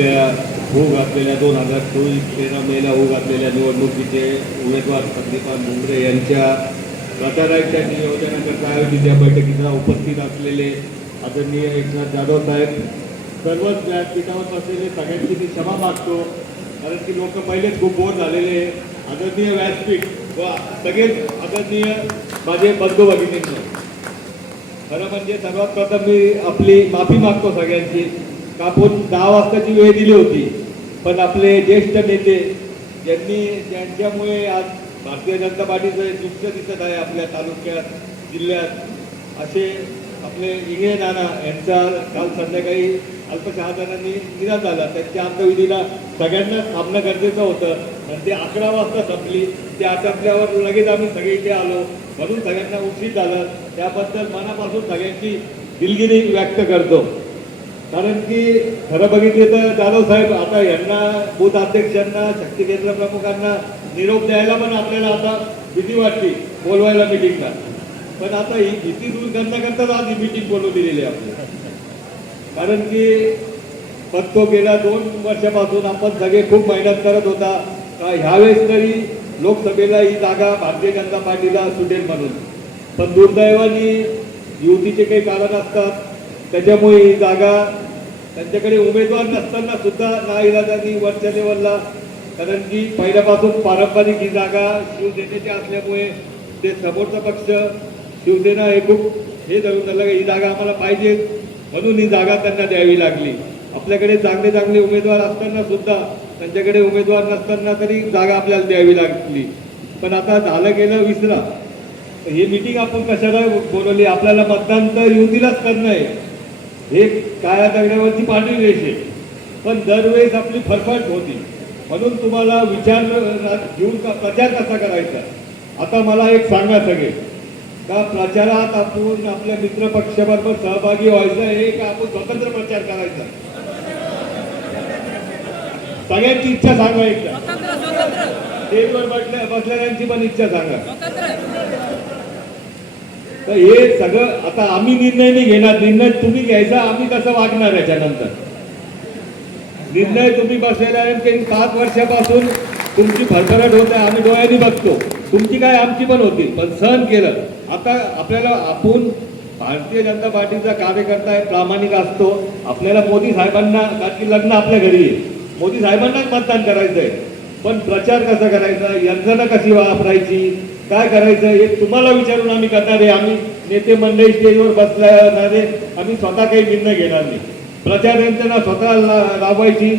आपल्या होऊ घातलेल्या दोन हजार चोवीस तेरा मेला होऊ घातलेल्या निवडणुकीचे उमेदवार संदीपान मुंगरे यांच्या प्रचाराच्या नियोजनाकरता आयोजित या बैठकीला उपस्थित असलेले आदरणीय एकनाथ जाधव साहेब सर्वच व्यासपीठावर बसलेले सगळ्यांची मी क्षमा मागतो कारण की लोक पहिलेच खूप बोर झालेले आदरणीय व्यासपीठ व सगळेच आदरणीय माझे बंधू भगिनींना खरं म्हणजे सर्वात प्रथम मी आपली माफी मागतो सगळ्यांची. कापून दहा वाजताची वेळ दिली होती पण आपले ज्येष्ठ नेते ज्यांनी ज्यांच्यामुळे आज भारतीय जनता पार्टीचं दुःख दिसत आहे आपल्या तालुक्यात जिल्ह्यात असे आपले इंगे नाना यांचा काल संध्याकाळी अल्पशा आजारांनी निधन झाला. त्यांच्या अंतविधीला सगळ्यांना थांबणं गरजेचं होतं. आणि ते अकरा वाजता संपली. ते आटपल्यावर लगेच आम्ही सगळे इथे आलो. म्हणून सगळ्यांना उशीर झालं. त्याबद्दल मनापासून सगळ्यांची दिलगिरी व्यक्त करतो. कारण की खरं बघितले तर जाधव साहेब आता यांना बूथ अध्यक्षांना शक्ती केंद्र प्रमुखांना निरोप द्यायला पण आपल्याला आता भीती वाटली बोलवायला मिटिंगला पण आता ही भीती दूर करण्याकरताच आज ही मिटिंग दिलेली आहे आपली. कारण की पत्तो गेल्या दोन वर्षापासून आपण सगळे खूप मेहनत करत होता. का ह्यावेळेस तरी लोकसभेला ही जागा भारतीय जनता पार्टीला सुटेल म्हणून. पण दुर्दैवाने युतीचे काही कारण असतात. त्याच्यामुळे ही जागा त्यांच्याकडे उमेदवार नसताना सुद्धा नाईलाजांनी वरच्या लेवलला कारण की पहिल्यापासून पारंपरिक ही जागा शिवसेनेची असल्यामुळे ते समोरचा पक्ष शिवसेना हे खूप हे धरून झालं की ही जागा आम्हाला पाहिजे म्हणून ही जागा त्यांना द्यावी लागली. आपल्याकडे चांगले चांगले उमेदवार असताना सुद्धा त्यांच्याकडे उमेदवार नसताना तरी जागा आपल्याला द्यावी लागली. पण आता झालं गेलं विसरा. ही मिटिंग आपण कशाला बोलवली? आपल्याला मतदान तर युतीलाच करणं आहे हे काळ्या दगडावरची पांढरी रेष पण दरवेळेस आपली फरफट होती. म्हणून तुम्हाला विचार घेऊन का प्रचार कसा करायचा? आता मला एक सांगा सगळे का प्रचारात आपण आपल्या मित्र पक्षाबरोबर सहभागी व्हायचं आहे का आपण स्वतंत्र प्रचार करायचा? सगळ्यांची इच्छा सांगा एकदा. बसलेल्यांची पण इच्छा सांगा. तर हे सगळं आता आम्ही निर्णय नाही घेणार. निर्णय तुम्ही घ्यायचा आम्ही कसं वागणार याच्यानंतर. निर्णय तुम्ही बसलेला आहे की पाच वर्षापासून तुमची फर्सरट होत आहे आम्ही डोळ्यांनी बघतो. तुमची काय आमची पण होती पण सहन केलं. आता आपल्याला आपण भारतीय जनता पार्टीचा कार्यकर्ता आहे प्रामाणिक असतो. आपल्याला मोदी साहेबांना कारण की लग्न आपल्या घरी मोदी साहेबांनाच मतदान करायचं आहे पण प्रचार कसा करायचा? यंत्रणा कशी वापरायची? काय करायचं हे तुम्हाला विचारून आम्ही करणार आहे. आम्ही नेते मंडळी स्टेजवर बसणारे आम्ही स्वतः काही निर्णय घेणार नाही. प्रचार यंत्रणा स्वतः राबवायची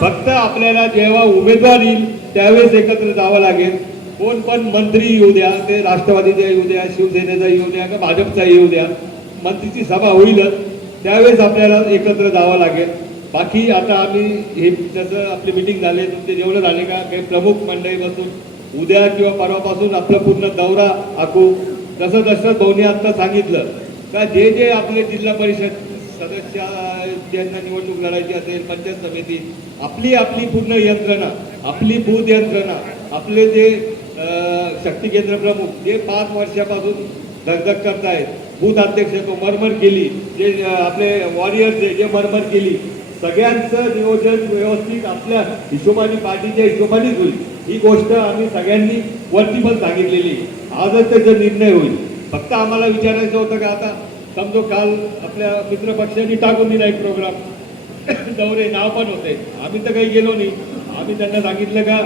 फक्त आपल्याला जेव्हा उमेदवार येईल त्यावेळेस एकत्र जावं लागेल. कोण पण मंत्री येऊ द्या ते राष्ट्रवादीचा येऊ द्या शिवसेनेचा येऊ द्या का भाजपचा येऊ द्या मंत्रीची सभा होईलच त्यावेळेस आपल्याला एकत्र जावं लागेल. बाकी आता आम्ही हे जसं आपली मिटिंग झाली तुमचे जेवढं झाले का काही प्रमुख मंडळी बसून उद्या किंवा परवापासून आपलं पूर्ण दौरा आखू जसं जसं भाऊनी आत्ता सांगितलं. का जे जे आपले जिल्हा परिषद सदस्य ज्यांना निवडणूक लढायची असेल पंचायत समिती आपली आपली पूर्ण यंत्रणा आपली बूथ यंत्रणा आपले जे शक्ती केंद्र प्रमुख जे पाच वर्षापासून धगधग करतायत बूथ अध्यक्ष तो मरमर केली जे आपले वॉरियर्स जे मरमर केली सगळ्यांचं नियोजन व्यवस्थित आपल्या हिशोबाने पार्टीच्या हिशोबानेच होईल. ही गोष्ट आम्ही सगळ्यांनी वरती पण सांगितलेली आजच त्याचा निर्णय होईल फक्त आम्हाला विचारायचं होतं का आता? समजो काल आपल्या मित्रपक्षांनी टाकून दिला एक प्रोग्राम दौरे नाव पण होते. आम्ही तर काही गेलो नाही. आम्ही त्यांना सांगितलं का?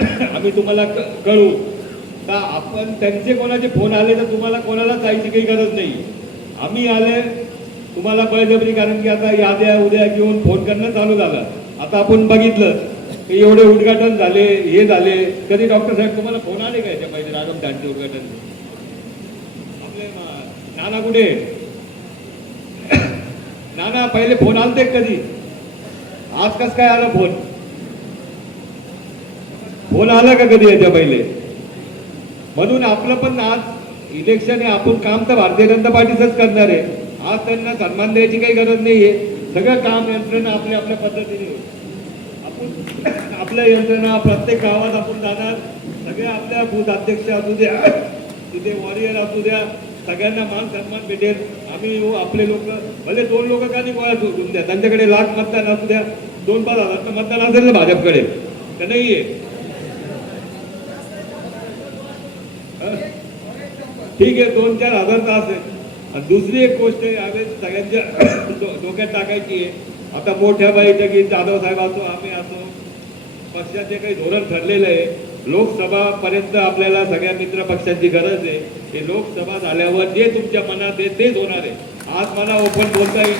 आम्ही तुम्हाला क- कळू का आपण त्यांचे कोणाचे फोन आले तर तुम्हाला कोणाला जायची काही गरज नाही. आम्ही आले तुम्हाला बळजबरी कारण की आता याद्या उद्या घेऊन फोन करणं चालू झालं. आता आपण बघितलं की एवढे उद्घाटन झाले हे झाले. कधी डॉक्टर साहेब तुम्हाला फोन आले का याच्या पाहिजे राजम त्यांचे उद्घाटन? आपले नाना कुठे? नाना पहिले फोन आलते कधी? आज कस काय आला फोन फोन आला का कधी याच्या पहिले? म्हणून आपलं पण आज इलेक्शन आहे. आपण काम तर भारतीय जनता पार्टीचंच करणार आहे. आज त्यांना सन्मान द्यायची काही गरज नाहीये. सगळं काम यंत्रणा आपल्या आपल्या पद्धतीने आपण आपल्या यंत्रणा प्रत्येक गावात आपण जाणार. सगळ्या आपल्या बूथ अध्यक्ष असू द्या तिथे वॉरियर असू द्या सगळ्यांना मान सन्मान भेटेल. आम्ही येऊ आपले लोक. भले दोन लोक का नाही गोळा सोडून द्या. त्यांच्याकडे लाख मतदान असू द्या दोन पाच हजार मतदान असेल ना भाजपकडे. तर नाही आहे ठीक आहे दोन चार हजार तर असेल. आणि दुसरी एक गोष्ट यावेळेस सगळ्यांच्या डोक्यात टाकायची आहे. आता मोठ्या बाईच्या की जाधव साहेब असो आम्ही असो पक्षाचे काही धोरण ठरलेलं आहे. लोकसभा पर्यंत आपल्याला सगळ्या मित्र पक्षांची गरज आहे. हे लोकसभा झाल्यावर जे तुमच्या मनात आहे तेच होणार आहे. आज मला ओपन बोलता येईल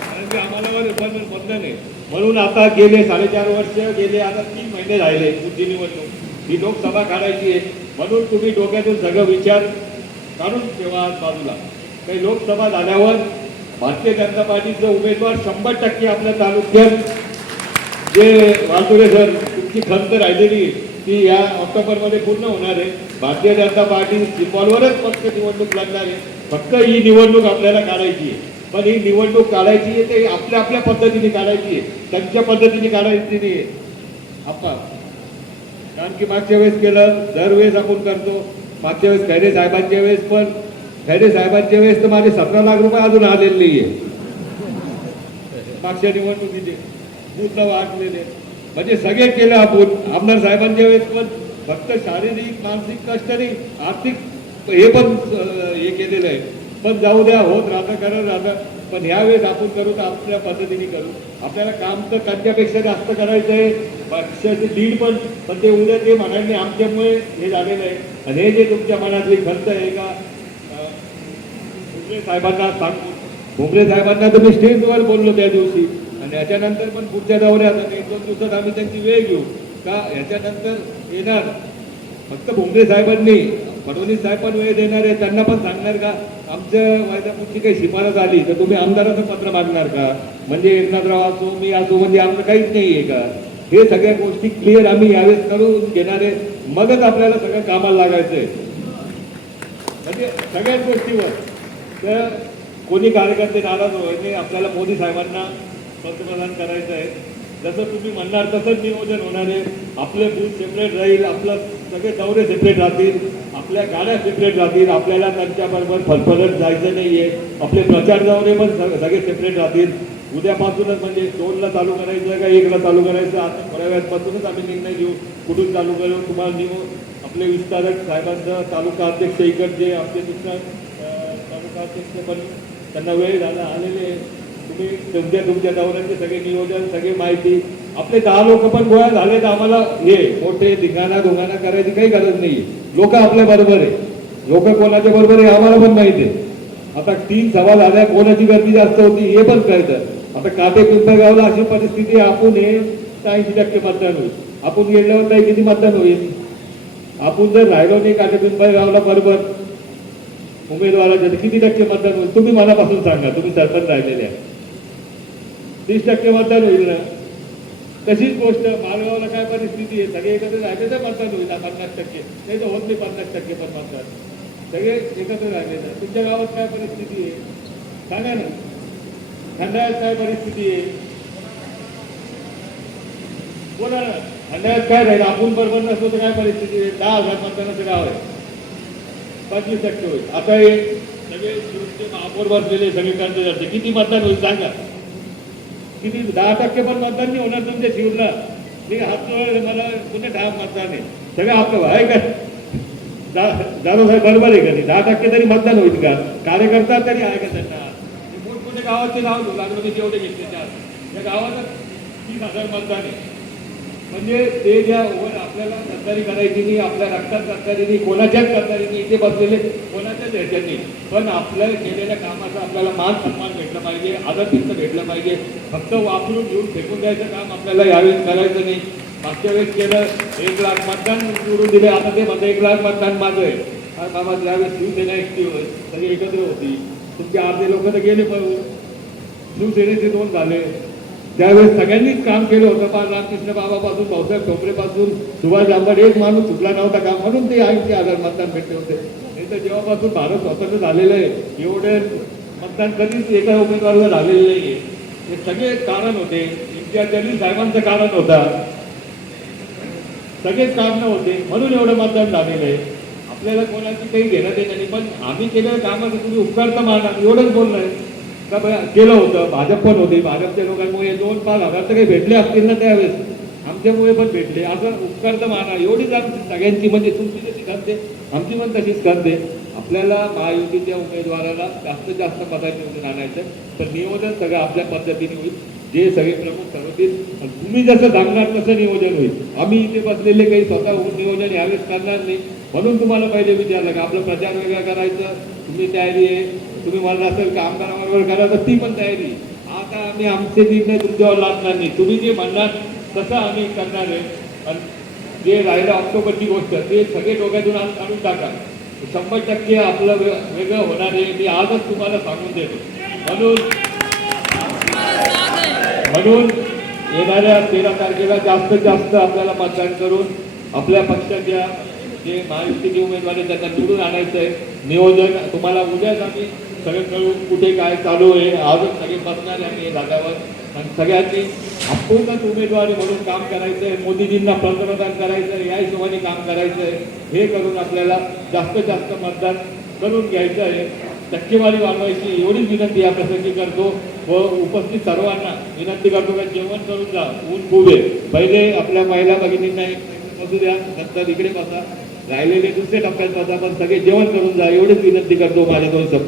कारण की आम्हाला ओपन बंधन आहे म्हणून आता गेले साडेचार वर्ष गेले आता तीन महिने राहिले पुढची निवडणूक. ही लोकसभा काढायची आहे. म्हणून तुम्ही डोक्यातून सगळं विचार काढून ठेवा आज बाजूला. काही लोकसभा झाल्यावर भारतीय जनता पार्टीचा उमेदवार शंभर टक्के आपल्या तालुक्यात. जे वासुरे सर तुमची खंत राहिलेली ती या ऑक्टोबरमध्ये पूर्ण होणार आहे. भारतीय जनता पार्टी सिम्बॉलवरच फक्त निवडणूक लागणार आहे. फक्त ही निवडणूक आपल्याला काढायची आहे. पण ही निवडणूक काढायची आहे ते आपल्या आपल्या पद्धतीने काढायची आहे. त्यांच्या पद्धतीने काढायची नाही आहे. आपण कारण की मागच्या वेळेस केलं दरवेळेस आपण करतो. मागच्या वेळेस खैरे साहेबांच्या वेळेस पण खैरे साहेबांच्या वेळेस तर माझे सतरा लाख रुपये अजून आलेले नाही आहे मागच्या निवडणुकीचे बूथला वाटलेले म्हणजे सगळे केलं आपण. आमदार साहेबांच्या वेळेस पण फक्त शारीरिक मानसिक कष्ट नाही आर्थिक हे पण हे केलेलं आहे. पण जाऊ द्या होत राहतं करत राहतं. पण ह्या वेळेस आपण करू तर आपल्या पद्धतीने करू. आपल्याला काम तर त्यांच्यापेक्षा जास्त करायचं आहे. पक्षाचे लीड पण पण ते उद्या ते म्हणाले आमच्यामुळे हे झालेलं आहे. आणि हे जे तुमच्या मनातली खंत आहे का? अं, भुमरे साहेबांना सांग. भुमरे साहेबांना तर मी स्टेजवर बोललो त्या दिवशी. आणि याच्यानंतर पण पुढच्या दौऱ्यात आणि एक दोन दिवसात आम्ही त्यांची वेळ घेऊ. का याच्यानंतर येणार? फक्त भुमरे साहेबांनी फडणवीस साहेब पण वेळ देणार आहे. त्यांना पण सांगणार का आमच्या वायद्यापुढची काही शिफारस आली तर तुम्ही आमदाराचं पत्र मागणार का? म्हणजे एकनाथराव असो मी असो म्हणजे आमचं काहीच नाही आहे का? हे सगळ्या गोष्टी क्लिअर आम्ही यावेळेस करून घेणार आहे. मगच आपल्याला सगळं कामाला लागायचं आहे म्हणजे सगळ्याच गोष्टीवर. तर कोणी कार्यकर्ते नाराज व्हायचे आपल्याला मोदी साहेबांना पंतप्रधान करायचं आहे. जसं तुम्ही म्हणणार तसंच नियोजन होणार आहे. आपले बूथ सेपरेट राहील आपलं सगळे दौरे सेपरेट राहतील आपल्या गाड्या सेपरेट राहतील आपल्याला त्यांच्याबरोबर फलफलत जायचं नाही आहे आपले प्रचार दौरे पण सगळे सेपरेट राहतील. उद्यापासूनच म्हणजे दोनला चालू करायचं का एकला चालू करायचं? आता थोड्या वेळापासूनच आम्ही निर्णय घेऊ. कुठून चालू करू? तुम्हाला निवड आपले विस्तारक साहेबांचं तालुका अध्यक्ष इकडचे आमचे दुसरा तालुका अध्यक्ष पण त्यांना वेळ झाला आलेले तुम्ही तुमच्या तुमच्या दौऱ्यांचे सगळे नियोजन सगळी माहिती. आपले दहा लोक पण गोळा झाले तर आम्हाला. हे मोठे धिंगाणा धोंगाणा करायची काही गरज नाही. लोक आपल्या बरोबर आहे लोक कोणाच्या बरोबर आहे आम्हाला पण माहिती आहे. आता तीन सभा झाल्या कोणाची गर्दी जास्त होती हे पण कळतं. आता काटे पिंपळगावला अशी परिस्थिती आहे, आपण हे ऐंशी टक्के मतदान होईल. आपण गेल्यावर नाही किती मतदान होईल? आपण जर राहिलो नाही काटे पिंपळगावला बरोबर उमेदवाराच्या किती टक्के मतदान होईल? तुम्ही मनापासून सांगा तुम्ही सरपंच राहिलेले आहे. तीस टक्के मतदान होईल ना? तशीच गोष्ट मालगावला काय परिस्थिती आहे? सगळे एकत्र राहिले तर मतदान होईल ना पन्नास टक्के. नाही तर होत नाही पन्नास टक्के पण मतदान. सगळे एकत्र राहिले तर. तुमच्या गावात काय परिस्थिती आहे? सांगा ना. खंडाळ्यात काय परिस्थिती आहे? बोला ना. खंडाळ्यात काय राहील आपण बरोबर नसतो तर काय परिस्थिती आहे? दहा हजार मतदानाचं गाव आहे. पंचवीस टक्के होईल. आता हे सगळे महापौर बसलेले सगळे कर्जदार किती मतदान होईल सांगा? किती? दहा टक्के पण मतदान नाही होणार तुमच्या शिवला. मी हात मला कुठे दहा मतदान आहे. सगळं आपलं आहे का? जा- साहेब बरोबर आहे का नाही? दहा टक्के तरी मतदान होईल का? कार्यकर्ता तरी आहे का त्यांना? ते गावाचे नाव घेऊ लागलो मी जेवढे घेतले त्या या गावात तीस हजार मतदान आहे. म्हणजे ते ज्या ओव्हर आपल्याला गद्दारी करायची नाही आपल्या रक्तात गद्दारी नाही कोणाच्याच गद्दारी नाही इथे बसलेले कोणाच्याच ह्याच्यात नाही पण आपल्या केलेल्या कामाचा आपल्याला मान सन्मान भेटला पाहिजे आदर भेटलं पाहिजे. फक्त वापरून घेऊन फेकून द्यायचं काम आपल्याला यावेळेस करायचं नाही. मागच्या वेळेस केलं एक लाख मतदान निवडून दिले आता ते म्हणतं एक लाख मतदान माझं आहे. बाबा ज्यावेळेस शिवसेना एकटी होत सगळी एकत्र होती. तुमचे अर्धे लोक तर गेले पळून शिवसेनेचे दोन झाले. त्यावेळेस सगळ्यांनीच काम केलं होतं. पा रामकृष्ण बाबापासून भाऊसाहेब ठोंबरेपासून सुभाष जांभड एक माणूस सुटला नव्हता का म्हणून ते ऐंशी हजार मतदान भेटले होते. नाही तर जेव्हापासून भारत स्वतंत्र झालेलं आहे एवढे मतदान कधीच एका उमेदवाराला झालेलं नाही हे सगळे कारण होते. इम्तियाज जलील साहेबांचं कारण होता. सगळेच कारण होते. म्हणून एवढं मतदान झालेलं आहे. आपल्याला कोणाची काही घेणं देणं नाही. पण आम्ही केलेलं कामाचं तुम्ही उपकार तर माना एवढंच बोलणं का केलं होतं. भाजप पण होते. भाजपच्या लोकांमुळे दोन पाच हजार तर काही भेटले असतील ना त्यावेळेस. आमच्यामुळे पण भेटले. असं उपकार तर माना एवढीच आमची सगळ्यांची. म्हणजे तुमची जशी करते आमची पण तशीच करते आपल्याला महायुतीच्या उमेदवाराला जास्तीत जास्त मतांनी निवडून आणायचं तर नियोजन सगळं आपल्या पद्धतीने होईल. जे सगळे प्रमुख ठरवतील. तुम्ही जसं सांगणार तसं नियोजन होईल. आम्ही इथे बसलेले काही स्वतः नियोजन यावेळेस करणार नाही. म्हणून तुम्हाला पहिले विचारलं का आपलं प्रचार वेगळा करायचं तुम्ही तयारी आहे. तुम्ही मला असेल का आमदाराबरोबर करा तर ती पण तयारी. आता आम्ही आमचे निर्णय तुमच्यावर लादणार नाही. तुम्ही जे म्हणणार तसं आम्ही करणार आहे. आणि जे राहिलं ऑक्टोबरची गोष्ट ते सगळे डोक्यातून आज काढून टाका. शंभर टक्के आपलं वेगळं होणार आहे. मी आजच तुम्हाला सांगून देतो. म्हणून म्हणून येणाऱ्या तेरा तारखेला जास्तीत जास्त आपल्याला मतदान करून आपल्या पक्षाच्या जे महायुतीचे उमेदवार आहेत त्यांना निवडून आणायचं आहे. नियोजन तुम्हाला उद्याच आम्ही सगळे कळून कुठे काय चालू आहे अजून सगळे बसणार आहे आम्ही जागावर. आणि सगळ्यांनी आपणच उमेदवारी म्हणून काम करायचं आहे मोदीजींना पंतप्रधान करायचं आहे या हिशोबाने काम करायचं आहे. हे करून आपल्याला जास्तीत जास्त मतदान करून घ्यायचं आहे. टक्केवारी वाढवायची एवढीच विनंती या प्रसंगी करतो व उपस्थित सर्वांना विनंती करतो का जेवण करून जा ऊन खूप आहे. पहिले आपल्या महिला भगिनींना एक बसू द्या नंतर इकडे बसा. राहिलेले दुसऱ्या टप्प्यात आपण सगळे जेवण करून जा एवढीच विनंती करतो माझ्या दोन शब्द